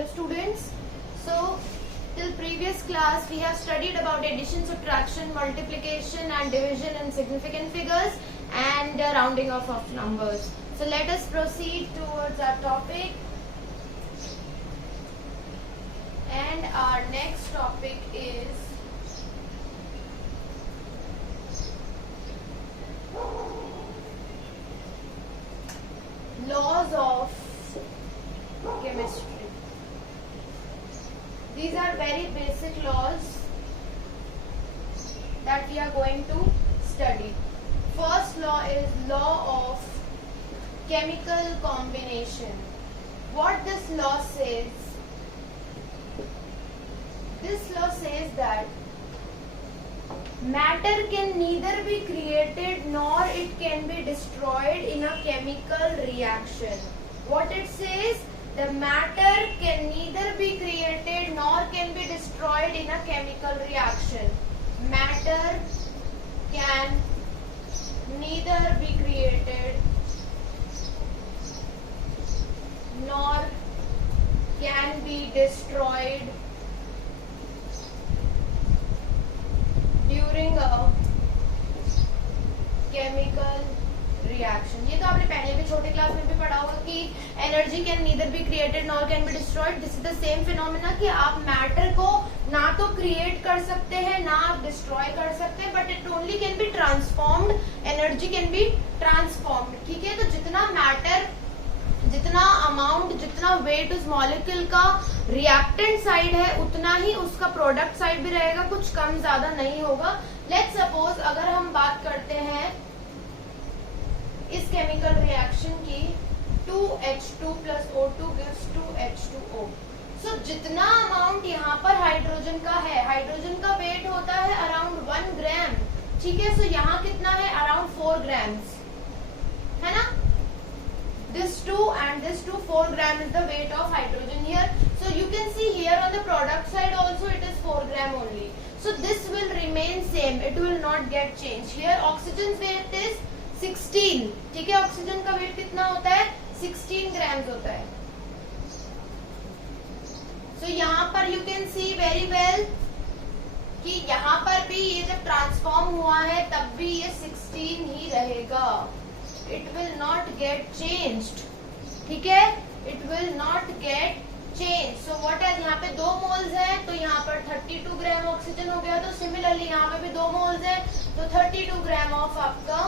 Hello students. So till previous class we have studied about addition, subtraction, multiplication and division in significant figures and rounding off of numbers. So let us proceed towards our topic. And our next topic is laws of chemistry. These are very basic laws that we are going to study. First law is law of chemical combination. What this law says? This law says that matter can neither be created nor it can be destroyed in a chemical reaction. What it says? The matter can neither be created nor can be destroyed in a chemical reaction. Matter can neither be created nor can be destroyed during a chemical reaction. ये तो आपने पहले भी छोटे class में भी पढ़ा होगा कि energy can neither be created nor can be destroyed. This is the same phenomena कि आप मैटर को ना तो क्रिएट कर सकते हैं ना आप डिस्ट्रॉय कर सकते हैं, but it only can be transformed. Energy can be transformed. ठीक है, तो जितना मैटर, जितना अमाउंट, जितना वेट उस मॉलिक्यूल का रिएक्टेंट साइड है उतना ही उसका प्रोडक्ट साइड भी रहेगा, कुछ कम ज्यादा नहीं होगा. लेट्स सपोज अगर हम बात करते हैं इस केमिकल रिएक्शन की 2H2 plus O2 gives 2H2O. सो जितना अमाउंट यहाँ पर हाइड्रोजन का है, हाइड्रोजन का वेट होता है अराउंड 1 ग्राम. ठीक है, सो यहाँ कितना है? अराउंड 4 ग्राम्स है ना. This 2 and this 2, 4 gram is the weight of hydrogen here. So you can see here on the product side also it is 4 gram only. So this will remain same. It will not get changed. Here oxygen's weight is 16. ठीक है, oxygen का wait कितना होता है? 16 grams होता है. So यहाँ पर you can see very well कि यहाँ पर भी ये जब ट्रांसफॉर्म हुआ है तब भी ये 16 ही रहेगा. It will not get changed. ठीक है, it will not get changed. So what is, यहाँ पे 2 मोल्स हैं तो यहाँ पर 32 ग्राम ऑक्सीजन हो गया. तो सिमिलरली यहाँ पे भी 2 मोल्स हैं तो 32 ग्राम ऑफ आपका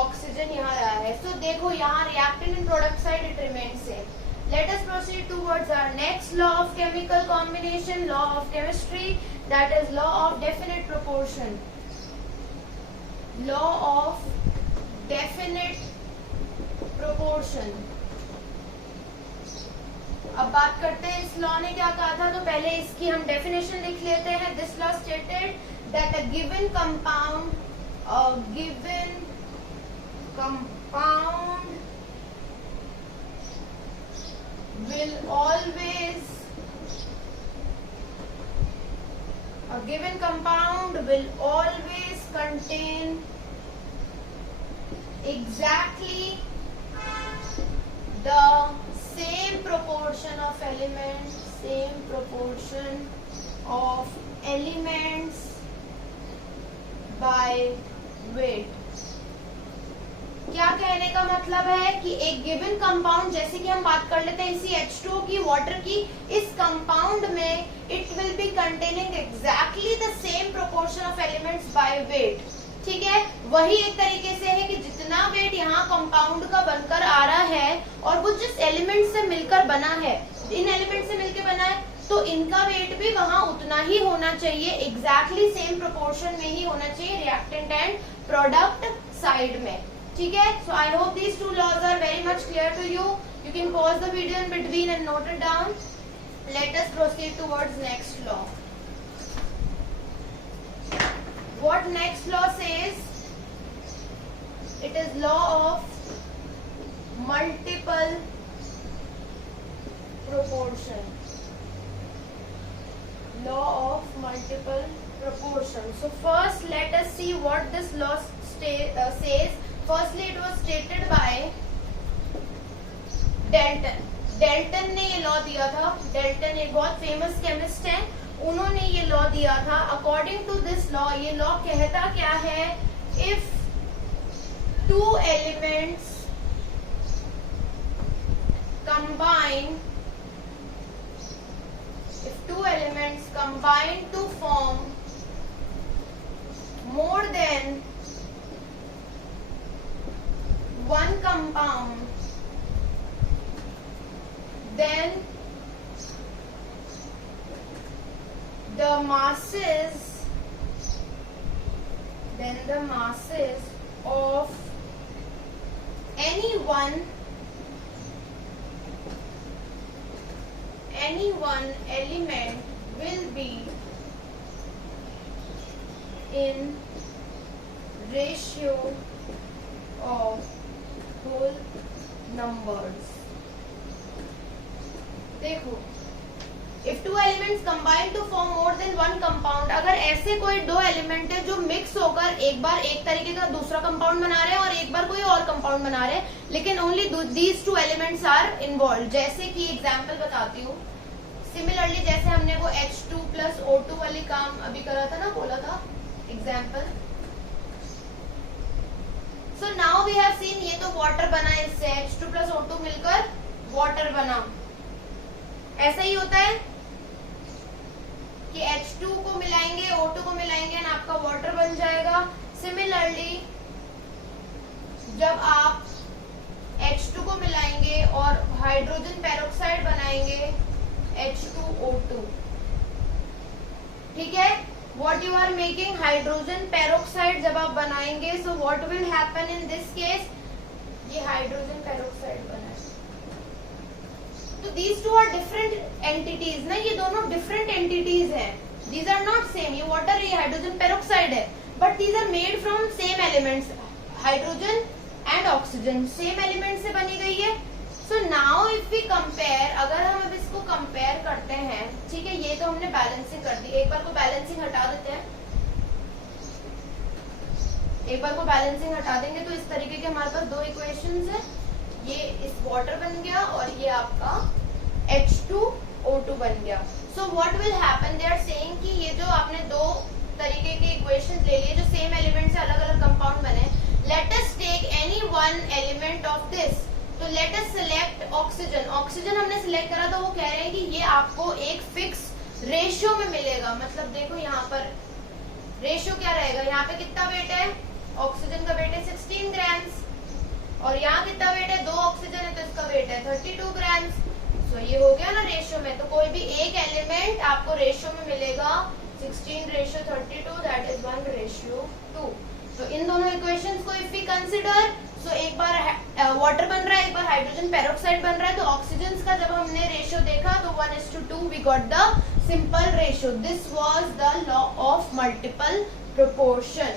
ऑक्सीजन यहाँ रहा है. So देखो यहाँ reactant and product side it remain same. Let us proceed towards our next law of chemical combination, law of chemistry, that is law of definite proportion. Law of definite proportion. अब बात करते हैं इस law ने क्या कहा था, तो पहले इसकी हम डेफिनेशन लिख लेते हैं. This law stated that a given compound will always contain exactly the same proportion of elements by weight. क्या कहने का मतलब है कि एक गिवन कंपाउंड, जैसे कि हम बात कर लेते हैं इसी H2O की, वाटर की, इस कंपाउंड में it will be containing exactly the same proportion of elements by weight. ठीक है, वही एक तरीके से है कि जितना वेट यहाँ कंपाउंड का बनकर आ रहा है और वो जिस एलिमेंट से मिलकर बना है, इन एलिमेंट से मिलकर बना है, तो इनका वेट भी वहां उतना ही होना चाहिए, एग्जैक्टली सेम प्रोपोर्शन में ही होना चाहिए रिएक्टेंट एंड प्रोडक्ट साइड में. ठीक है, so I hope these 2 laws are very much clear to you. You can pause the video in between and note it down. Let us proceed towards next law. What next law says? It is law of multiple proportion. Law of multiple proportion. So first let us see what this law says. Firstly, it was stated by Dalton. Dalton ने ये law दिया था। Dalton एक बहुत famous chemist है, उन्होंने ये law दिया था। अकॉर्डिंग टू दिस लॉ, ये लॉ कहता क्या है, if two elements combine, if two elements combine to form more than one compound, then the masses of any one element will be in ratio of whole numbers. देखो, if two elements combine to form more than one compound, अगर ऐसे कोई दो element है जो mix होकर एक बार एक तरीके का दूसरा कंपाउंड बना रहे हैं और एक बार कोई और कंपाउंड बना रहे हैं, लेकिन only these two elements are involve. जैसे कि एग्जांपल बताती हूँ। सिमिलरली जैसे हमने वो H2 प्लस O2 वाली काम अभी करा था ना, बोला था example. So now we have seen, ये तो वाटर बना, इससे H2 प्लस O2 मिलकर वाटर बना। ऐसा ही होता है कि H2 को मिलाएंगे, O2 को मिलाएंगे और आपका वाटर बन जाएगा। सिमिलरली जब आप H2 को मिलाएंगे और हाइड्रोजन पेरोक्साइड बनाएंगे, H2O2, ठीक है। What you are making hydrogen peroxide जब आप बनाएंगे, so what will happen in this case, ये हाइड्रोजन पेरोक्साइड बना है। तो these two are different entities ना, ये दोनों different entities हैं। These are not same, ये water है, ये हाइड्रोजन पेरोक्साइड है, but these are made from same elements, hydrogen and oxygen same element से बनी गई है। So now if we compare, अगर हम अब इसको कंपेयर करते हैं, ठीक है, ये तो हमने बैलेंसिंग कर दी। एक बार को बैलेंसिंग हटा देते हैं, एक बार को बैलेंसिंग हटा देंगे तो इस तरीके के हमारे पास दो इक्वेशंस हैं। ये इस वाटर बन गया और ये आपका H2O2 बन गया। So what will happen, they are saying कि ये जो आपने दो तरीके के इक्वेशंस ले लिए जो सेम एलिमेंट से अलग अलग कंपाउंड बने, let us take any one element of this, तो let us select oxygen. Oxygen हमने सिलेक्ट करा तो वो कह रहे हैं कि ये आपको एक फिक्स रेशियो में मिलेगा। मतलब देखो यहाँ पर रेशियो क्या रहेगा, यहाँ पे कितना वेट है, ऑक्सीजन का वेट है 16 ग्राम्स और यहाँ कितना वेट है, 2 ऑक्सीजन है तो इसका वेट है 32 ग्राम्स। सो ये हो गया ना रेशियो में, तो कोई भी एक एलिमेंट आपको रेशियो में मिलेगा 16:32, दैट इज 1:2। तो इन दोनों इक्वेशंस को इफ वी कंसिडर, सो एक बार वाटर बन रहा है, एक बार हाइड्रोजन पेरोक्साइड बन रहा है, तो ऑक्सीजन का जब हमने रेशियो देखा तो 1:2 we got the simple ratio. This was the law of multiple proportion.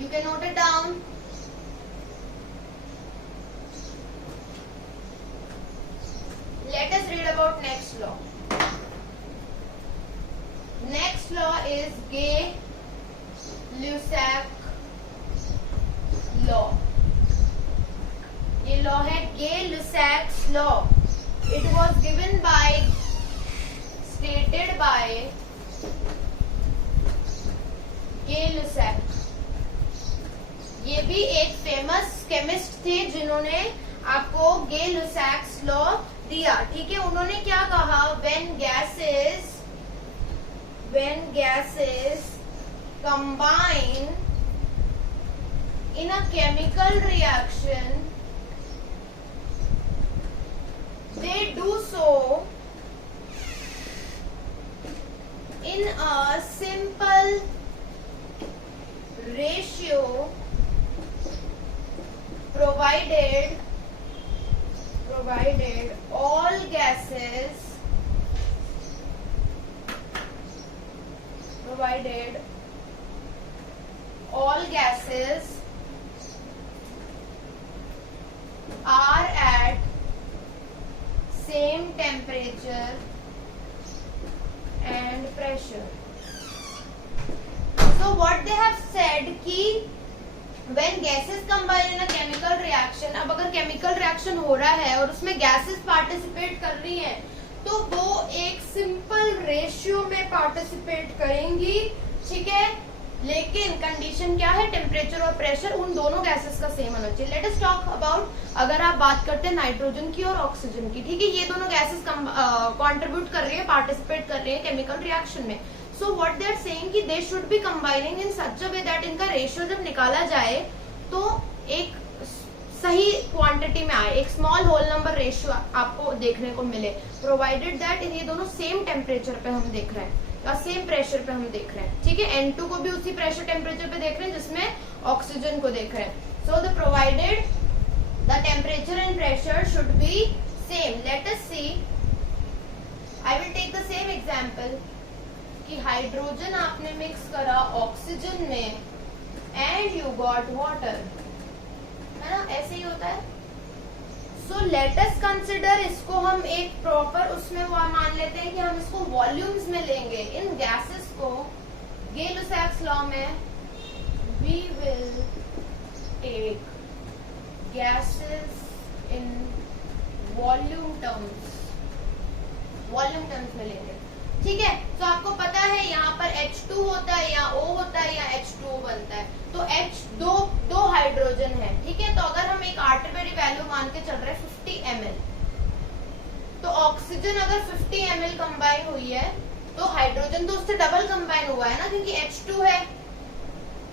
You can note it down. Let us read about next law. Next law is Gay-Lussac law. ये law है Gay-Lussac's law. It was stated by Gay-Lussac. ये भी एक famous chemist थे जिन्होंने आपको Gay-Lussac's law दिया, ठीक है। उन्होंने क्या कहा, when gases combine in a chemical reaction, they do so in a simple ratio provided all gases are at same temperature and pressure. So what they have said कि when gases combine in a chemical reaction, अब अगर chemical reaction हो रहा है और उसमें gases participate कर रही हैं, तो वो एक सिंपल रेशियो में पार्टिसिपेट करेंगी, ठीक है। लेकिन कंडीशन क्या है, टेम्परेचर और प्रेशर उन दोनों गैसेस का सेम होना चाहिए। लेट अस टॉक अबाउट, अगर आप बात करते हैं नाइट्रोजन की और ऑक्सीजन की, ठीक है, ये दोनों गैसेस कंट्रीब्यूट कर रही है, पार्टिसिपेट कर रही है केमिकल रिएक्शन में। So what they are saying कि they should be combining in such a way that इनका रेशियो जब निकाला जाए तो एक सही क्वांटिटी में आए, एक स्मॉल होल नंबर रेशियो आपको देखने को मिले, प्रोवाइडेड दैट ये दोनों सेम टेम्परेचर पे हम देख रहे हैं या सेम प्रेशर पे हम देख रहे हैं, ठीक है। N2 को भी उसी प्रेशर टेम्परेचर पे देख रहे हैं जिसमें ऑक्सीजन को देख रहे हैं। So the provided the temperature and pressure should be same. Let us see, I will take the same example कि हाइड्रोजन आपने मिक्स करा ऑक्सीजन में एंड यू गॉट वाटर, है ना, ऐसे ही होता है। सो लेट अस कंसिडर, इसको हम एक प्रॉपर उसमें वो मान लेते हैं कि हम इसको वॉल्यूम्स में लेंगे। इन गैसेस को गै-लुसाक्स लॉ में we will take gases in volume terms में लेंगे, ठीक है। तो आपको पता है यहाँ पर H2 होता है या O होता है या H2O बनता है, तो दो हाइड्रोजन है, ठीक है। तो अगर हम एक आर्बिट्रेरी वैल्यू मान के चल रहे हैं 50 ml, तो ऑक्सीजन अगर 50 ml कंबाइन हुई है तो हाइड्रोजन तो उससे डबल कंबाइन हुआ है ना, क्योंकि H2 है,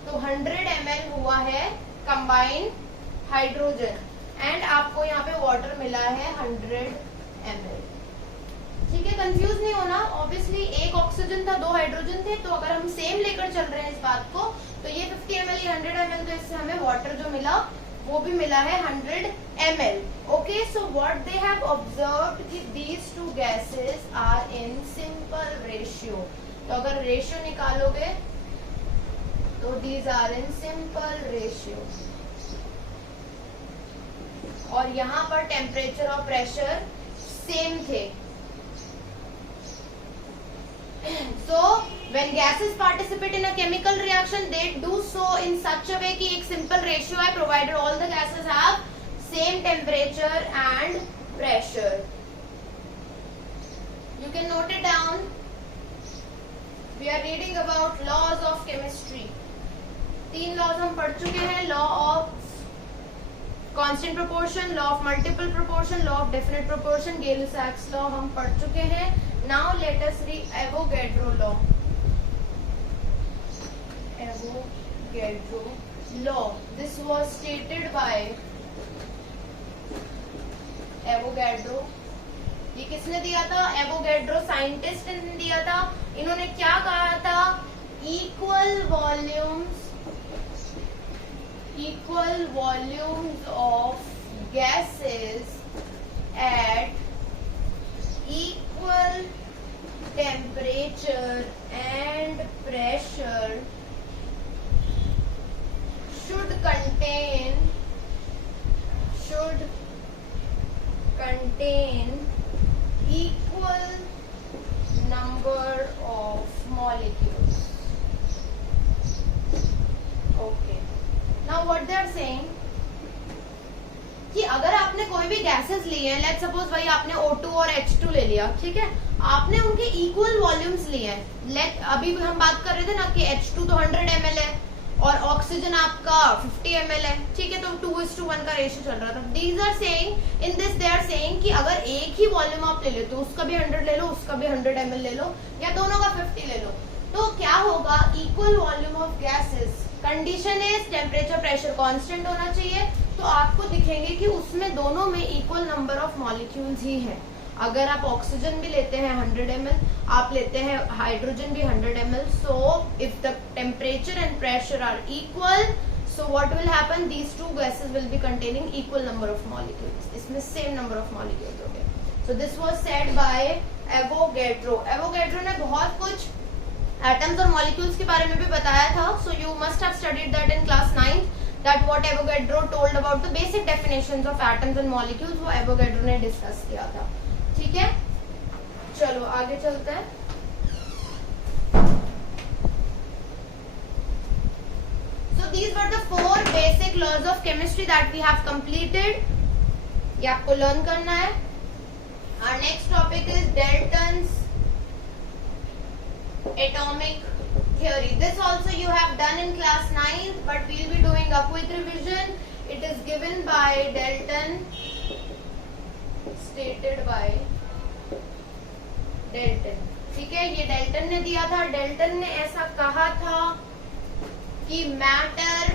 तो 100 ml हुआ है कंबाइन हाइड्रोजन, एंड आपको यहाँ पे वाटर मिला है 100 ml, ठीक है। कंफ्यूज नहीं होना, ऑब्वियसली एक ऑक्सीजन था, दो हाइड्रोजन थे, तो अगर हम सेम लेकर चल रहे हैं इस बात को, तो ये 50 ml, ये 100 ml, तो इससे हमें वाटर जो मिला वो भी मिला है 100 ml। Okay, so what they have observed कि these two gases are in simple ratio. तो अगर रेशियो निकालोगे तो these are in simple ratio, और यहाँ पर टेम्परेचर और प्रेशर सेम थे। So when gases participate in a chemical reaction, they do so in such a way कि एक simple ratio है, provided all the gases have same temperature and pressure. You can note it down. We are reading about laws of chemistry. 3 laws हम पढ़ चुके हैं, law of constant proportion, law of multiple proportion, law of definite proportion, Gay-Lussac's law हम पढ़ चुके हैं। Now let us read Avogadro law. Avogadro law. This was stated by Avogadro. ये किसने दिया था? Avogadro साइंटिस्ट ने दिया था। इन्होंने क्या कहा था? Equal volumes of gases at equal temperature and pressure should contain equal number of molecules. Okay, now what they are saying कि अगर आपने कोई भी गैसेस लिए हैं, लेट्स सपोज भाई आपने O2 और H2 ले लिया, ठीक है, आपने उनके इक्वल वॉल्यूम्स लिए हैं। लेट अभी हम बात कर रहे थे ना कि H2 तो 100 ml है और ऑक्सीजन आपका 50 ml है, ठीक है, तो 2:1 का रेशियो चल रहा था। These are saying in this, they are saying कि अगर एक ही वॉल्यूम आप ले लो तो उसका भी 100 ले लो, उसका भी 100 ml ले लो, या दोनों का 50 ले लो, तो क्या होगा? Equal volume of gases, condition is temperature pressure constant होना चाहिए, तो आपको दिखेंगे कि उसमें दोनों में इक्वल नंबर ऑफ मॉलिक्यूल्स ही है। अगर आप ऑक्सीजन भी लेते हैं 100 ml, आप लेते हैं हाइड्रोजन भी 100 ml, so if the temperature and pressure are equal, so what will happen? These two gases will be containing equal number of molecules, इसमें सेम नंबर ऑफ मॉलिक्यूल्स हो गए। So this was said by Avogadro. Avogadro ने बहुत कुछ atoms और molecules के बारे में भी बताया था, so you must have studied that in class 9, that what Avogadro told about the basic definitions of atoms and molecules, वो Avogadro ने डिस्कस किया था, ठीक है। चलो आगे चलते हैं। So these were the 4 basic basic laws of chemistry that we have completed, ये आपको लर्न करना है. Our next topic is Dalton's atomic theory. This also you have done in class 9, but we'll be doing a quick revision. It is given by Dalton, stated by Dalton. ठीक है, ये Dalton ने दिया था. Dalton ने ऐसा कहा था कि matter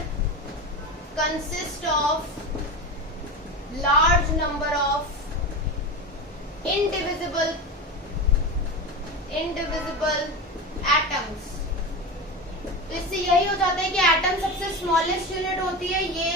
consist of large number of indivisible atoms. तो इससे यही हो जाता है कि एटम सबसे स्मॉलेस्ट यूनिट होती है. ये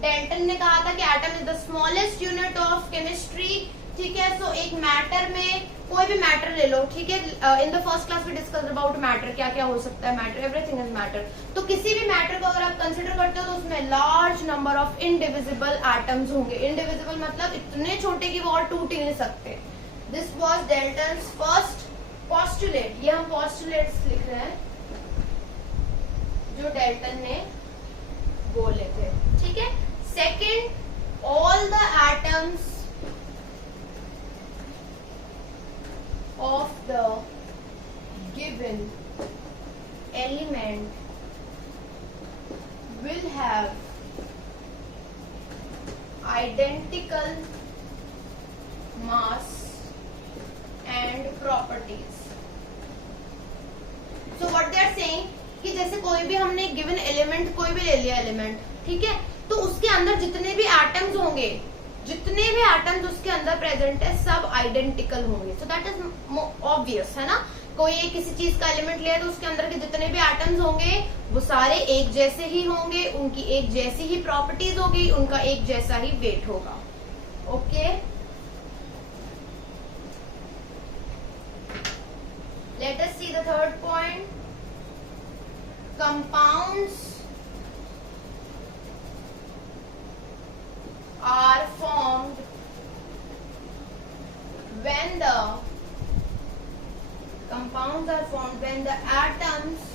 डेल्टन ने कहा था कि atom is the smallest unit of chemistry. ठीक है, सो एक मैटर में कोई भी मैटर ले लो. ठीक है, in the first class we discuss about matter, क्या क्या हो सकता है मैटर, एवरीथिंग इज मैटर. तो किसी भी मैटर को अगर आप कंसिडर करते हो तो उसमें large number of indivisible atoms होंगे. इनडिविजिबल मतलब इतने छोटे कि वो और टूट ही नहीं सकते. This was Dalton's first postulate. ये हम पोस्टुलेट्स लिख रहे हैं जो डेल्टन ने बोले थे. ठीक है, second, all the atoms of the given element will have identical mass and properties. So what they are saying कि जैसे कोई भी हमने गिवन एलिमेंट कोई भी ले लिया एलिमेंट, ठीक है, तो उसके अंदर जितने भी एटम्स होंगे, जितने भी एटम्स उसके अंदर प्रेजेंट है सब आइडेंटिकल होंगे. सो दैट इज ऑब्वियस है ना. कोई एक किसी चीज का एलिमेंट लिया तो उसके अंदर के जितने भी एटम्स होंगे वो सारे एक जैसे ही होंगे, उनकी एक जैसी ही प्रॉपर्टीज होगी, उनका एक जैसा ही वेट होगा. Okay, late us see the third point. Compounds are formed when the atoms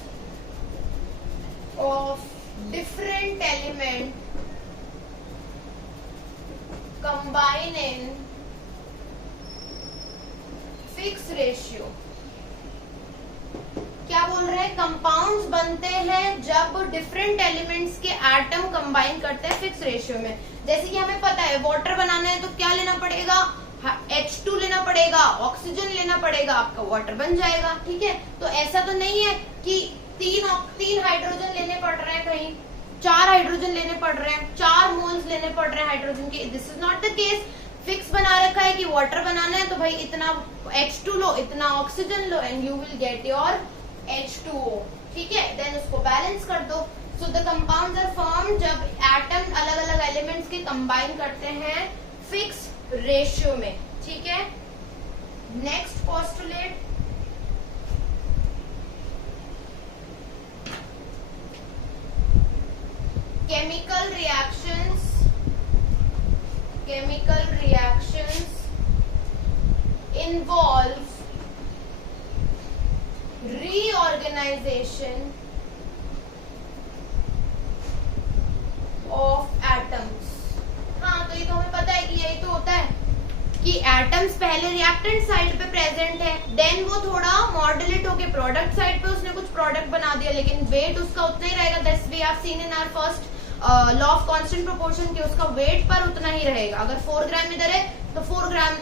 of different element combine in fixed ratio. क्या बोल रहे हैं? कंपाउंड्स बनते हैं जब डिफरेंट एलिमेंट्स के एटम कंबाइन करते हैं फिक्स रेशियो में. जैसे कि हमें पता है वाटर बनाना है तो क्या लेना पड़ेगा? H2 लेना पड़ेगा, ऑक्सीजन लेना पड़ेगा, आपका वाटर बन जाएगा. ठीक है, तो ऐसा तो नहीं है कि तीन हाइड्रोजन लेने पड़ रहे हैं, कहीं 4 हाइड्रोजन लेने पड़ रहे हैं, 4 मोल्स लेने पड़ रहे हैं हाइड्रोजन के. This is not the case. Fix बना रखा है कि वाटर बनाना है तो भाई इतना H2 लो, इतना ऑक्सीजन लो and you will get your H2O. ठीक है, देन उसको बैलेंस कर दो. So the compounds are formed जब एटम अलग अलग एलिमेंट्स के कंबाइन करते हैं फिक्स रेशियो में. ठीक है, next postulate. Chemical reactions involve reorganization of atoms. हाँ, तो ये तो हमें पता है कि यही तो होता है कि एटम्स पहले रिएक्टेंट साइड पे प्रेजेंट है, देन वो थोड़ा मॉड्यूलेट होके प्रोडक्ट साइड पे उसने कुछ प्रोडक्ट बना दिया, लेकिन वेट उसका उतना ही रहेगा. That's we have seen in our first law of constant proportion कि उसका वेट पर उतना ही रहेगा. अगर 4 ग्राम इधर है तो 4 ग्राम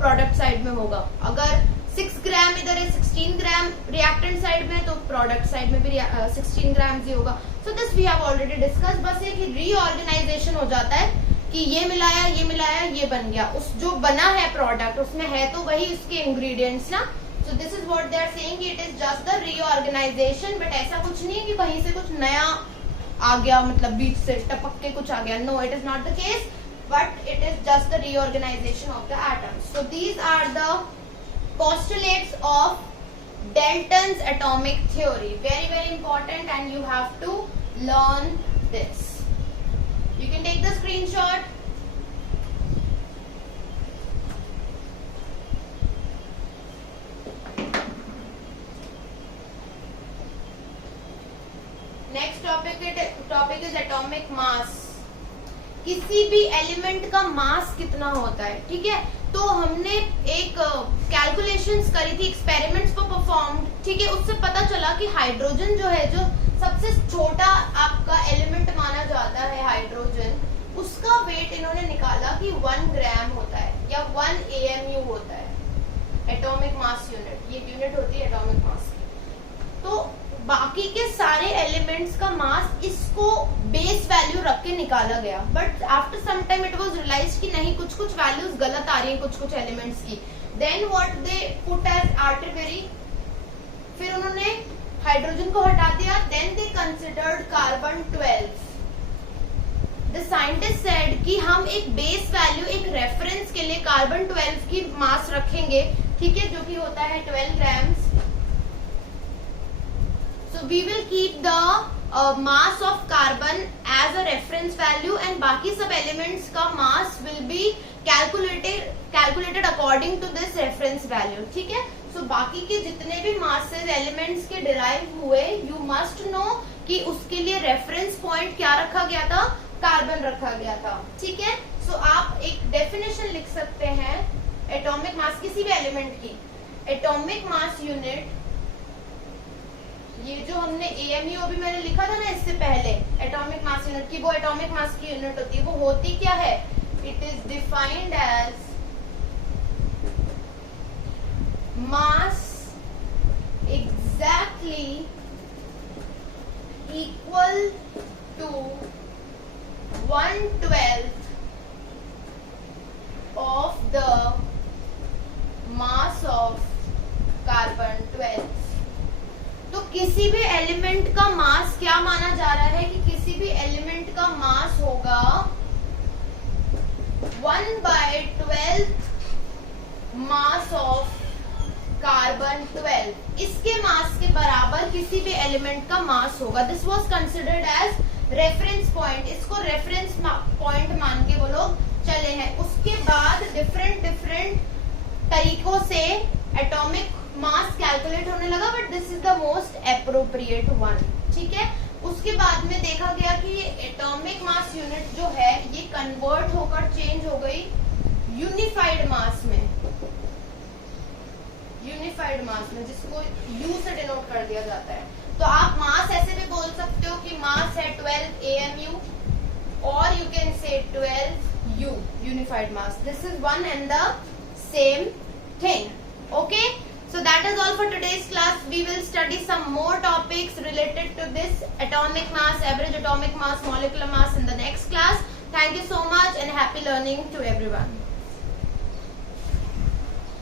प्रोडक्ट साइड में होगा. अगर 6 ग्राम इधर है, 16 ग्राम रिएक्टेंट साइड में, तो प्रोडक्ट साइड में भी 16 ग्राम ही होगा. So this we have already discuss. बस ये कि रीऑर्गेनाइजेशन हो जाता है कि ये मिलाया, ये बन गया. उस जो बना है प्रोडक्ट उसमें है तो वही इसके इंग्रेडिएंट्स ना. So this is what they are saying, it is just the reorganisation. But ऐसा कुछ नहीं है कि कहीं से कुछ नया आ गया, मतलब बीच से टपक के कुछ आ गया. No, it is not the case, but it is just the reorganisation of the atoms. So these are the postulates of Dalton's atomic theory. Very, very important, and you have to learn this. You can take the screenshot. Next topic topic is atomic mass. किसी भी element का मास कितना होता है, ठीक है। तो हमने एक कैलकुलेशंस करी थी, एक्सपेरिमेंट्स को परफॉर्म, ठीक है। उससे पता चला कि हाइड्रोजन जो है, जो सबसे छोटा आपका एलिमेंट माना जाता है हाइड्रोजन, उसका वेट इन्होंने निकाला कि 1 ग्राम होता है या 1 AMU होता है, एटॉमिक मास यूनिट। ये यूनिट होती है एटॉमिक मास की। तो बाकी के सारे एलिमेंट्स का मास इसको बेस वैल्यू रख के निकाला गया, but after some time it was realise कि नहीं, कुछ कुछ वैल्यूज गलत आ रही हैं कुछ कुछ एलिमेंट्स की। Then what they put as arbitrary, फिर उन्होंने हाइड्रोजन को हटा दिया। Then they considered carbon 12। The scientist said कि हम एक बेस वैल्यू, एक रेफरेंस के लिए कार्बन 12 की मास रखेंगे, ठीक है, जो कि होता है 12 grams. So we will keep the mass of carbon as a reference value and बाकी सब elements का mass will be calculated according to this reference value, ठीक है। So बाकी के जितने भी masses elements के derive हुए, you must know कि उसके लिए reference point क्या रखा गया था, कार्बन रखा गया था, ठीक है। So आप एक definition लिख सकते हैं atomic mass किसी भी element की। atomic mass unit, ये जो हमने AMU अभी मैंने लिखा था ना इससे पहले, एटॉमिक मास यूनिट की, वो एटॉमिक मास की यूनिट होती है। वो होती क्या है? It is defined as mass exactly equal to 1/12 of the mass of carbon 12। तो किसी भी एलिमेंट का मास क्या माना जा रहा है कि किसी भी एलिमेंट का मास होगा 1/12 मास ऑफ कार्बन 12। इसके मास के बराबर किसी भी एलिमेंट का मास होगा। This was considered as reference point. इसको रेफरेंस पॉइंट मान के वो लोग चले हैं। उसके बाद डिफरेंट तरीकों से एटॉमिक मास कैलकुलेट होने लगा, but this is the most appropriate one, ठीक है। उसके बाद में देखा गया कि ये एटॉमिक मास यूनिट जो है ये कन्वर्ट होकर चेंज हो गई यूनिफाइड मास में, जिसको U से डिनोट कर दिया जाता है। तो आप मास ऐसे भी बोल सकते हो कि मास है 12 AMU और you can say 12 U, unified mass. This is one and the same thing, okay? So that is all for today's class. We will study some more topics related to this atomic mass, average atomic mass, molecular mass in the next class. Thank you so much and happy learning to everyone.